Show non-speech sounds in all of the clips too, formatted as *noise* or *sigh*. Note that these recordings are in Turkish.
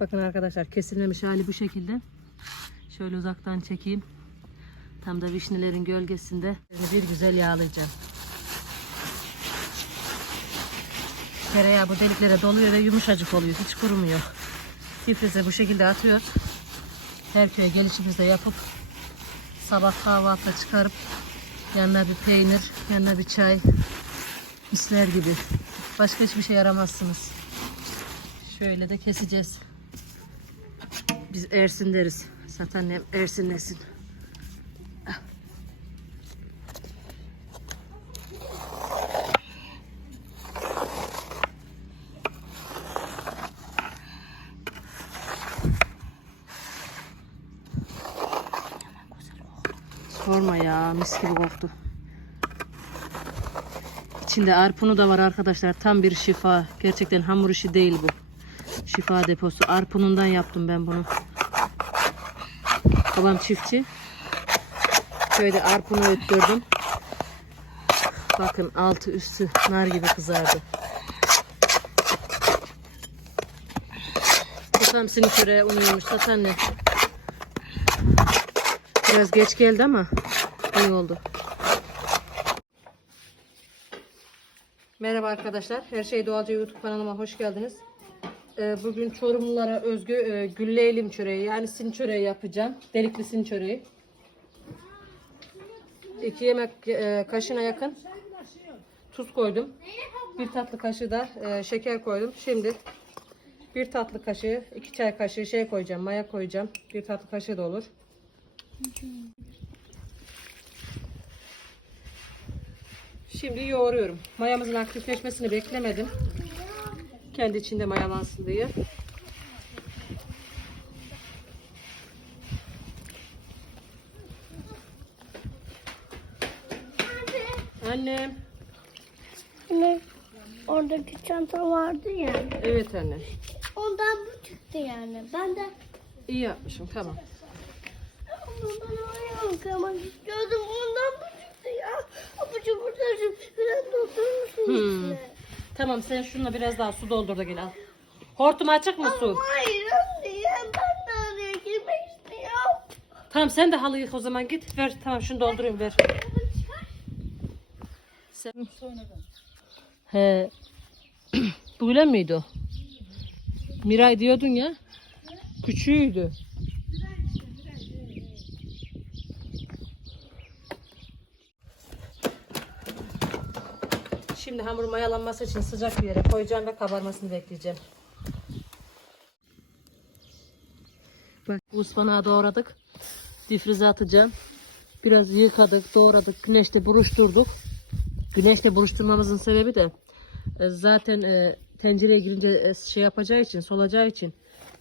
Bakın arkadaşlar kesilmemiş hali bu şekilde. Şöyle uzaktan çekeyim. Tam da vişnelerin gölgesinde bir güzel yağlayacağım. Tereyağı bu deliklere doluyor ve yumuşacık oluyor. Hiç kurumuyor. Difrize bu şekilde atıyor. Her köye gelişimizde yapıp sabah kahvaltıda çıkarıp yanına bir peynir, yanına bir çay misler gibi. Başka hiçbir şey yaramazsınız. Şöyle de keseceğiz. Biz Ersin deriz. Zaten annem Ersinlesin. Sorma ya mis gibi koktu. İçinde arpunu da var arkadaşlar. Tam bir şifa. Gerçekten hamur işi değil bu. Şifa deposu. Arpunundan yaptım ben bunu. Babam çiftçi. Şöyle arpunu öttürdüm. Bakın altı üstü nar gibi kızardı. Bakalım senin çöreğe unuyormuş. Ne? Biraz geç geldi ama iyi oldu. Merhaba arkadaşlar. Her şey doğalca YouTube kanalıma hoş geldiniz. Ee, bugün Çorumlulara özgü e, gülleylim çöreği yani sin çöreği yapacağım. Delikli sin çöreği. 2 yemek e, kaşığına yakın tuz koydum. Bir tatlı kaşığı da e, şeker koydum. Şimdi bir tatlı kaşığı, iki çay kaşığı şey koyacağım, maya koyacağım. Bir tatlı kaşığı da olur. Şimdi yoğuruyorum. Mayamızın aktifleşmesini beklemedim. Kendi içinde mayalansın diye. Annem. Anne, oradaki çanta vardı ya. Evet anne. Ondan bu çıktı yani. Ben de İyi yapmışım tamam. ama ben oraya okuyamak istiyordum. Ondan bu çıktı ya. Abucu buradasın. Biraz doldurur musun Hmm. içine? Tamam sen şununla biraz daha su doldur da gel al. Hortum açık mı su? Hayır ya. Ben de oraya girmek istiyorum. Tamam sen de halı yık o zaman git ver tamam şunu doldurayım ver. Sen... He. *clears throat* Böyle miydi o? Miray diyordun ya. Küçüğüydü. Şimdi hamur mayalanması için sıcak bir yere koyacağım ve kabarmasını bekleyeceğim. Bak ıspanağı doğradık. Difrize atacağım. Biraz yıkadık, doğradık, güneşte buruşturduk. Güneşte buruşturmamızın sebebi de e, zaten e, tencereye girince e, şey yapacağı için, solacağı için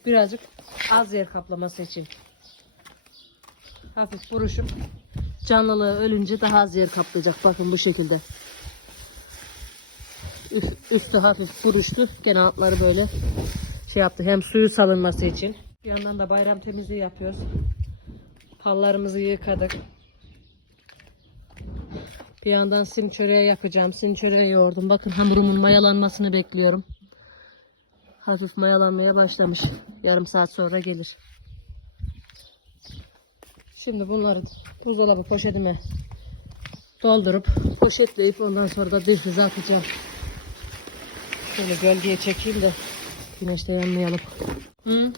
birazcık az yer kaplaması için. Hafif buruşup canlılığı ölünce daha az yer kaplayacak. Bakın bu şekilde. Üst, üstü hafif buruştu. Gene altları böyle şey yaptı. Hem suyu salınması için. Bir yandan da bayram temizliği yapıyoruz. Pallarımızı yıkadık. Bir yandan sim çöreği yapacağım. Sim çöreği yoğurdum. Bakın hamurumun mayalanmasını bekliyorum. Hafif mayalanmaya başlamış. Yarım saat sonra gelir. Şimdi bunları buzdolabı poşetime doldurup poşetleyip ondan sonra da difrize atacağım. Şöyle gölgeye çekeyim de güneşte yanmayalım. Hı?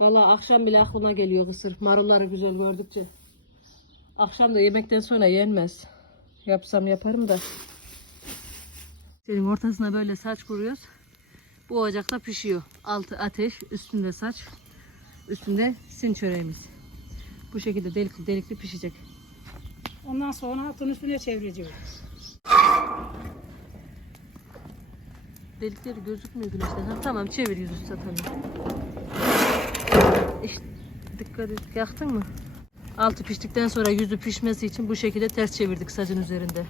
Vallahi akşam bile aklıma geliyor kısır. Marulları güzel gördükçe. Akşam da yemekten sonra yenmez. Yapsam yaparım da. Senin ortasına böyle saç kuruyoruz. Bu ocakta pişiyor. Altı ateş, üstünde saç, üstünde sin çöreğimiz. Bu şekilde delikli delikli pişecek. Ondan sonra altın üstüne çevireceğiz. Delikleri gözükmüyor güneşten. Ha, tamam çevir yüzü zaten. İşte dikkat et. Yaktın mı? Altı piştikten sonra yüzü pişmesi için bu şekilde ters çevirdik sacın üzerinde.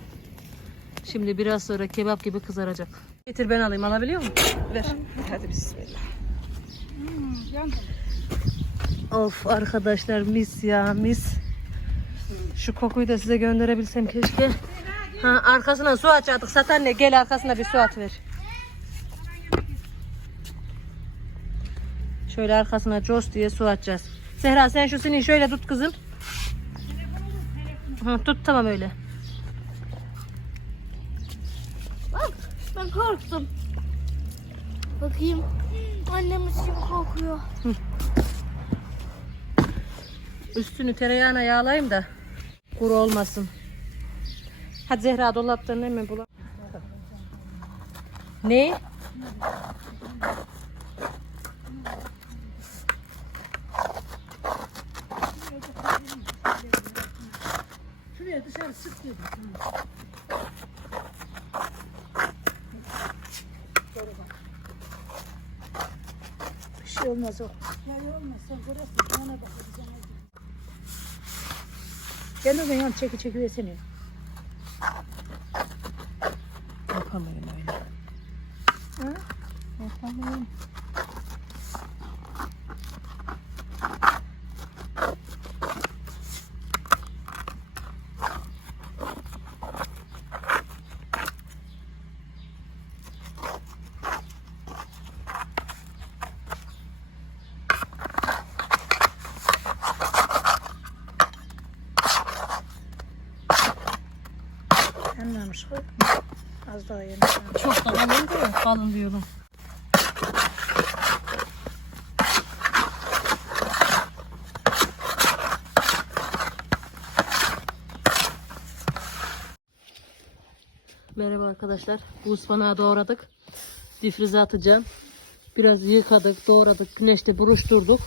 Şimdi biraz sonra kebap gibi kızaracak. Getir ben alayım. Alabiliyor musun? Ver. Hadi bismillah. Hmm. Of arkadaşlar mis ya mis. Şu kokuyu da size gönderebilsem keşke. Ha, arkasına su açardık. Satan ne? Gel arkasına bir su at ver. Şöyle arkasına cos diye su atacağız. Zehra sen şu sineği şöyle tut kızım. Hı, tut tamam öyle. Bak ben korktum. Bakayım. Annem için korkuyor. Üstünü tereyağına yağlayayım da kuru olmasın. Hadi Zehra dolaplarını hemen bulalım. Ne? Şuraya dışarı sık dedim. Bir şey olmaz o. Ya olmaz sen görürsün. Yana bak. Gel o yan çeki çeki versene. Yapamıyorum öyle. Ha? Yapamıyorum. Anlamış o. Az daha yemiş. Çok da kalın değil, kalın diyorum. Merhaba arkadaşlar. Bu ıspanağı doğradık. Difrize atacağım. Biraz yıkadık, doğradık, güneşte buruşturduk.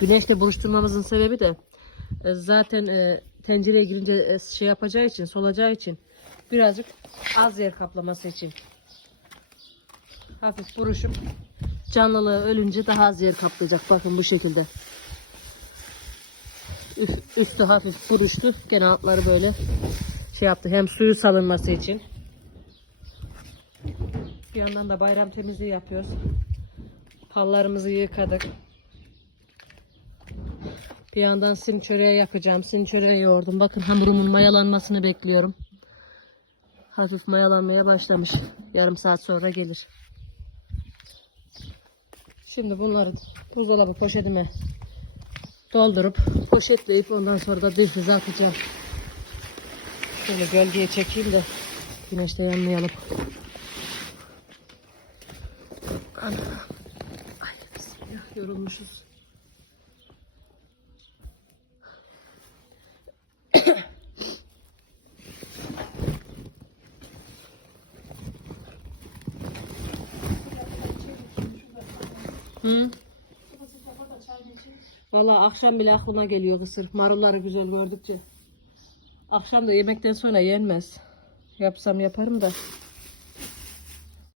Güneşte buruşturmamızın sebebi de e, zaten e, tencereye girince e, şey yapacağı için, solacağı için birazcık az yer kaplaması için. Hafif buruşup canlılığı ölünce daha az yer kaplayacak. Bakın bu şekilde. Üst, üstü hafif buruştu. Gene altları böyle şey yaptı. Hem suyu salınması için. Bir yandan da bayram temizliği yapıyoruz. Pallarımızı yıkadık. Bir yandan sim çöreği yapacağım. Sim çöreği yoğurdum. Bakın hamurumun mayalanmasını bekliyorum. Hafif mayalanmaya başlamış. Yarım saat sonra gelir. Şimdi bunları buzdolabı poşetime doldurup poşetleyip ondan sonra da füze atacağım. Şöyle gölgeye çekeyim de güneşte yanmayalım. Ana. Ay, yorulmuşuz. Valla akşam bile aklıma geliyor kısır. Marulları güzel gördükçe. Akşam da yemekten sonra yenmez. Yapsam yaparım da.